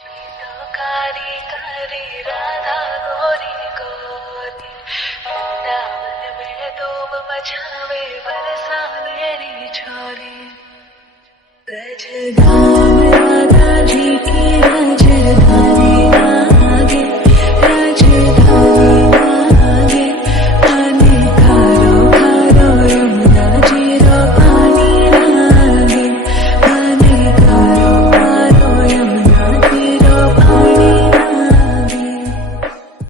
तो कारी कारी राधा गोरी गोरी, वृंदावन में धूम मचावे बरसा मेरी छोरी। ब्रज धाम राधा जी की